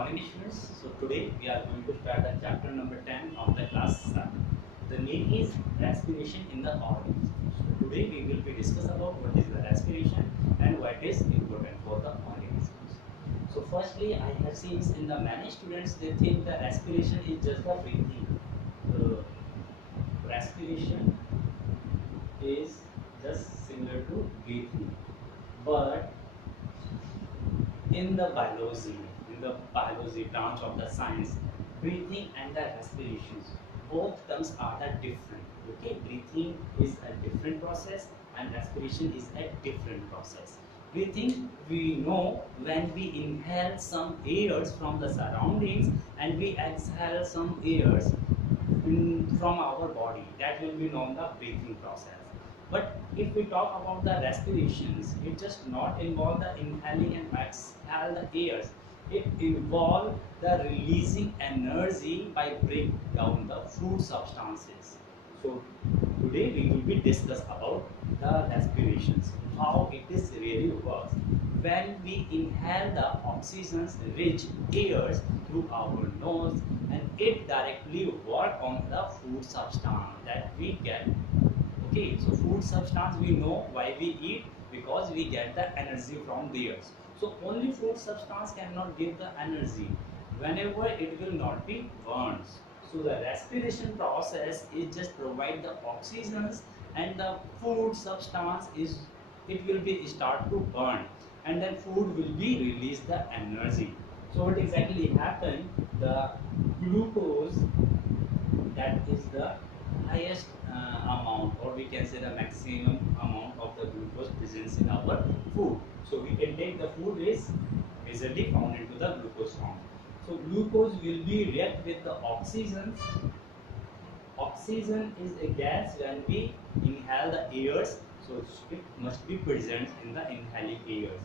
morning students. So today we are going to start the chapter number 10 of the class 7. The name is respiration in the organism. So today we will be discuss about what is the respiration and what is important for the organisms. So firstly I have seen in the many students they think that respiration is just the breathing. So respiration is just similar to breathing. But in the biology branch of the science, breathing and the respirations, both terms are the different. Okay, breathing is a different process and respiration is a different process. Breathing, we know when we inhale some airs from the surroundings and we exhale some airs from our body, that will be known the breathing process. But if we talk about the respirations, it just not involve the inhaling and exhale the airs. It involve the releasing energy by break down the food substances. So today we will be discuss about the respirations, how it is really works. When we inhale the oxygen's rich airs through our nose, and it directly work on the food substance that we get. Okay, so food substance we know why we eat, because we get the energy from there. So only food substance cannot give the energy whenever it will not be burned. So the respiration process is just provide the oxygens, and the food substance is it will be start to burn, and then food will be release the energy. So what exactly happened? The glucose, that is the highest amount, or we can say the maximum amount of the glucose presence in our food. So we can take the food is majorly found into the glucose form. So glucose will be react with the oxygen. Oxygen is a gas when we inhale the airs, so it must be present in the inhaling airs.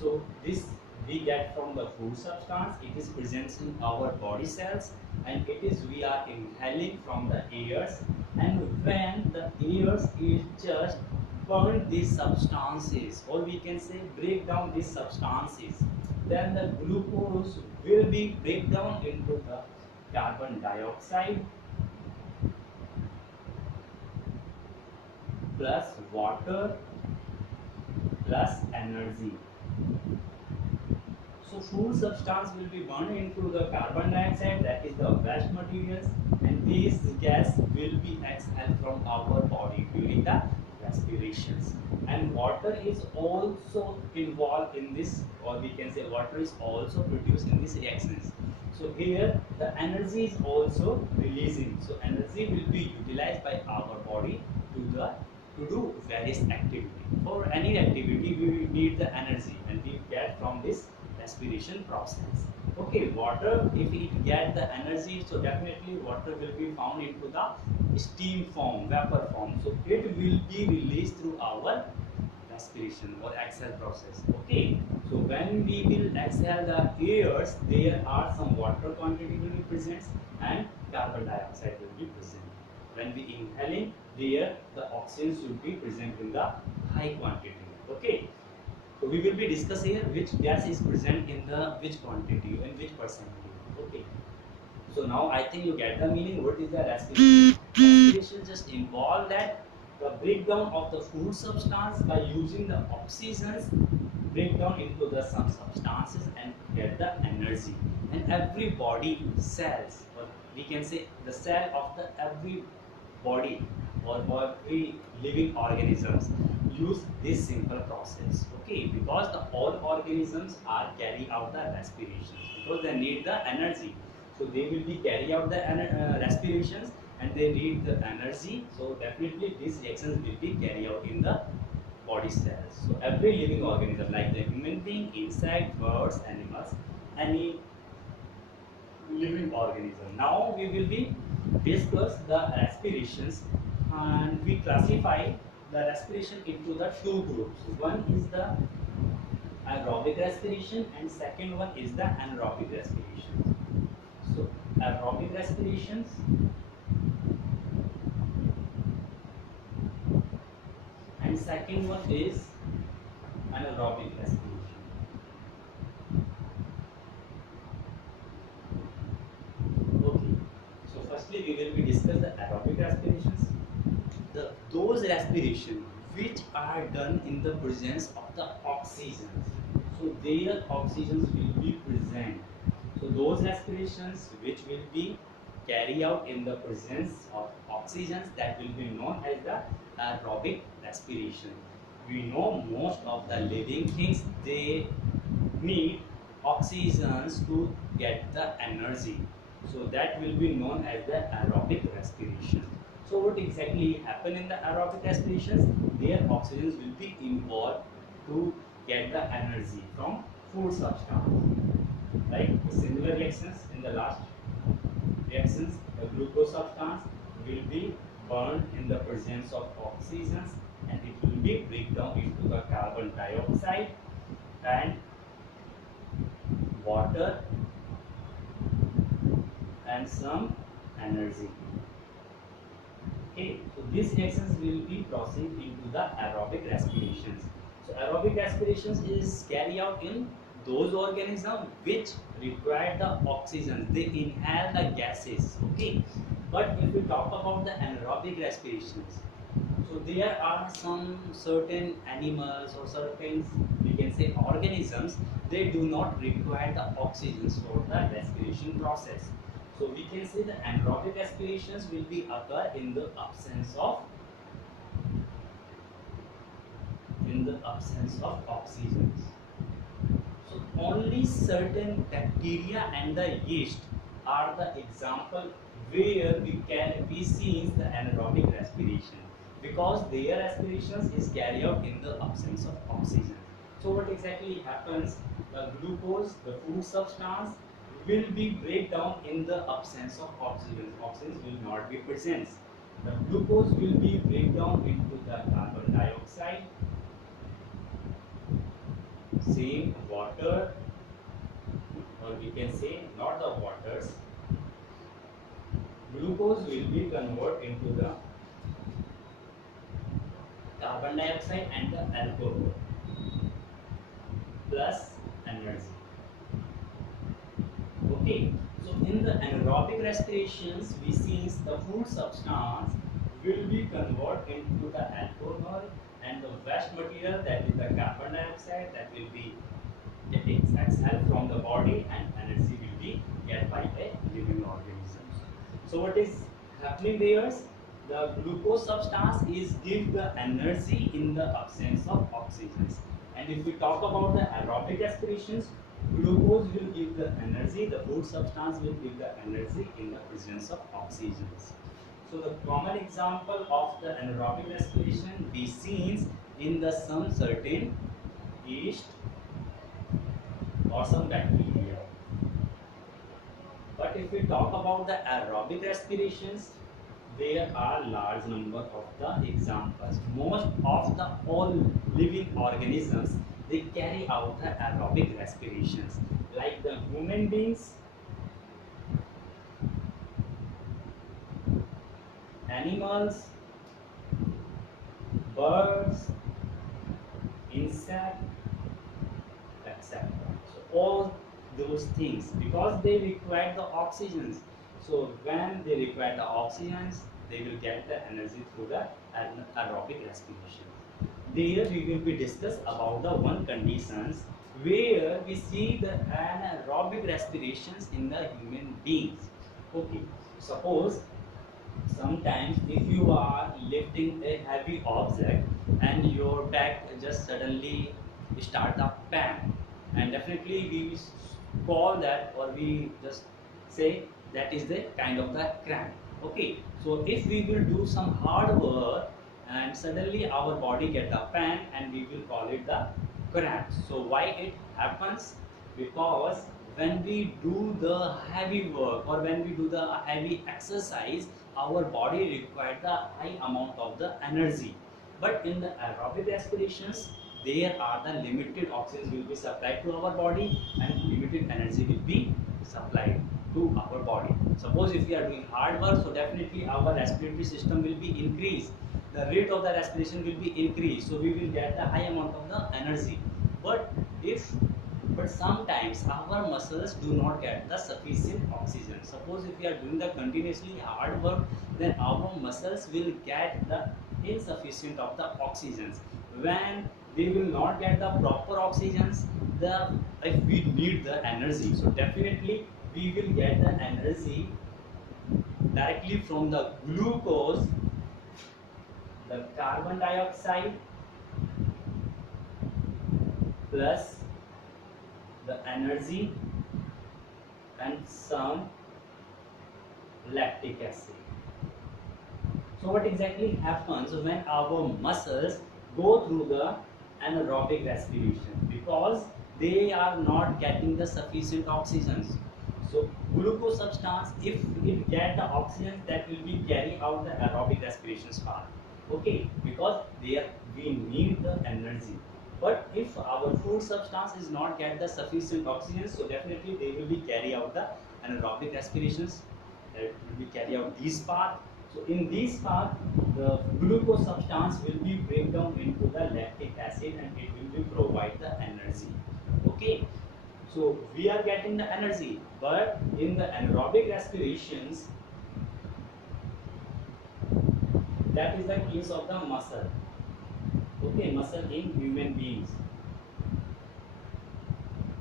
So this we get from the food substance, it is present in our body cells, and it is we are inhaling from the airs, and when the airs is just burn these substances, or we can say break down these substances, then the glucose will be break down into the carbon dioxide plus water plus energy. So food substance will be burned into the carbon dioxide, that is the waste materials, and this gas will be exhaled from our body during the respirations. And water is also involved in this, or we can say water is also produced in these reactions. So here the energy is also releasing. So energy will be utilized by our body to do various activity. For any activity we need the energy, and we get from this respiration process. Okay, water, if it get the energy, so definitely water will be found into the steam form, vapor form. So it will be released through our respiration or exhale process. Okay, so when we will exhale the airs, there are some water quantity will be present and carbon dioxide will be present. When we inhaling, there the oxygen should be present in the high quantity. Okay, so we will be discuss here which gas is present in the which quantity and which percentage. Okay, so now I think you get the meaning. What is the respiration? Respiration just involve that the breakdown of the food substance by using the oxygens, break down into the some substances and get the energy. And every body cells, or we can say the cell of the every body or every living organisms use this simple process. Okay, because the all organisms are carry out the respirations because they need the energy. So they will be carry out the respirations, and they need the energy. So definitely these reactions will be carry out in the body cells. So every living organism like the human being, insect, birds, animals, any living organism. Now we will be discuss the respirations, and we classify the respiration into the two groups. One is the aerobic respiration and second one is the anaerobic respiration. So aerobic respirations and second one is anaerobic respiration. respiration which are done in the presence of the oxygens, so their oxygens will be present. So those respirations which will be carry out in the presence of oxygens, that will be known as the aerobic respiration. We know most of the living things, they need oxygens to get the energy. So that will be known as the aerobic respiration. So what exactly happen in the aerobic respirations? Their oxygens will be involved to get the energy from food substance. Like similar reactions in the last reactions, the glucose substance will be burned in the presence of oxygens, and it will be break down into the carbon dioxide and water and some energy. Okay, so these reactions will be proceed into the aerobic respirations. So aerobic respirations is carried out in those organisms which require the oxygen. They inhale the gases. Okay, but if we talk about the anaerobic respirations, so there are some certain animals or certain, we can say, organisms. They do not require the oxygen for the respiration process. So we can say the anaerobic respirations will be occur in the absence of oxygens. So only certain bacteria and the yeast are the example where we see the anaerobic respiration, because their respirations is carried out in the absence of oxygen. So what exactly happens? The glucose, the food substance, will be break down in the absence of oxygen. Oxygen will not be present. The glucose will be break down into the carbon dioxide, same water, or we can say not the waters. Glucose will be converted into the carbon dioxide and the alcohol plus energy. Okay, so in the anaerobic respirations, we see the food substance will be converted into the alcohol, and the waste material, that is the carbon dioxide, that will be exhaled from the body, and energy will be get by a living organism. So what is happening there? The glucose substance is give the energy in the absence of oxygen. And if we talk about the aerobic respirations, glucose will give the energy, the food substance will give the energy in the presence of oxygen. So the common example of the anaerobic respiration we seen in the some certain yeast or some bacteria. But if we talk about the aerobic respirations, there are large number of the examples. Most of the all living organisms, they carry out the aerobic respirations, like the human beings, animals, birds, insects, etc. So all those things, because they require the oxygens. So when they require the oxygens, they will get the energy through the aerobic respiration. There we will be discuss about the one conditions where we see the anaerobic respirations in the human beings. Okay, suppose sometimes if you are lifting a heavy object and your back just suddenly start the pain, and definitely we call that, or we just say that is the kind of the cramp. Okay, so if we will do some hard work and suddenly our body get the pain, and we will call it the cramp. So why it happens? Because when we do the heavy work or when we do the heavy exercise, our body requires the high amount of the energy. But in the aerobic respirations, there are the limited oxygen will be supplied to our body, and limited energy will be supplied to our body. Suppose if we are doing hard work, so definitely our respiratory system will be increased. The rate of the respiration will be increased, so we will get the high amount of the energy. But if but sometimes our muscles do not get the sufficient oxygen. Suppose if we are doing the continuously hard work, then our muscles will get the insufficient of the oxygens. When they will not get the proper oxygens, the if we need the energy, so definitely we will get the energy directly from the glucose, the carbon dioxide plus the energy and some lactic acid. So what exactly happens when our muscles go through the anaerobic respiration? Because they are not getting the sufficient oxygens. So glucose substance, if it get the oxygen, that will be carry out the aerobic respirations part. Okay, because there we need the energy. But if our food substance is not get the sufficient oxygen, so definitely they will be carry out the anaerobic respirations. That will be carry out these part. So in this part, the glucose substance will be break down into the lactic acid and it will be provide the energy. Okay. So we are getting the energy, but in the anaerobic respirations, that is the case of the muscle. Okay, muscle in human beings.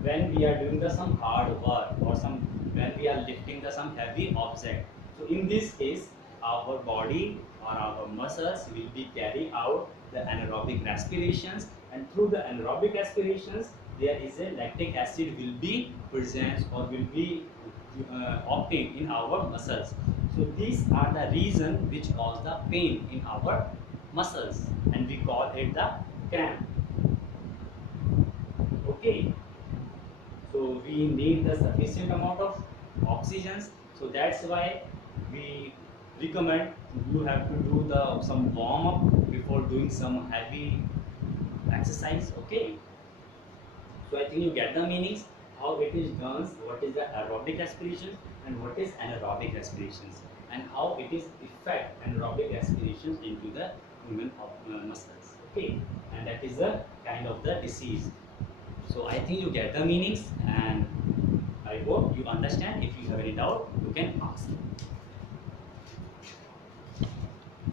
When we are doing the some hard work or some when we are lifting the some heavy object. So in this case, our body or our muscles will be carry out the anaerobic respirations, and through the anaerobic respirations, there is a lactic acid will be present or will be obtained in our muscles. So these are the reason which cause the pain in our muscles, and we call it the cramp. Okay. So we need the sufficient amount of oxygens. So that's why we recommend you have to do the some warm up before doing some heavy exercise. Okay. So I think you get the meanings how it is done, what is the aerobic respiration and what is anaerobic respirations, and how it is affect anaerobic respirations into the human muscles. Okay, and that is the kind of the disease. So I think you get the meanings, and I hope you understand. If you have any doubt, you can ask.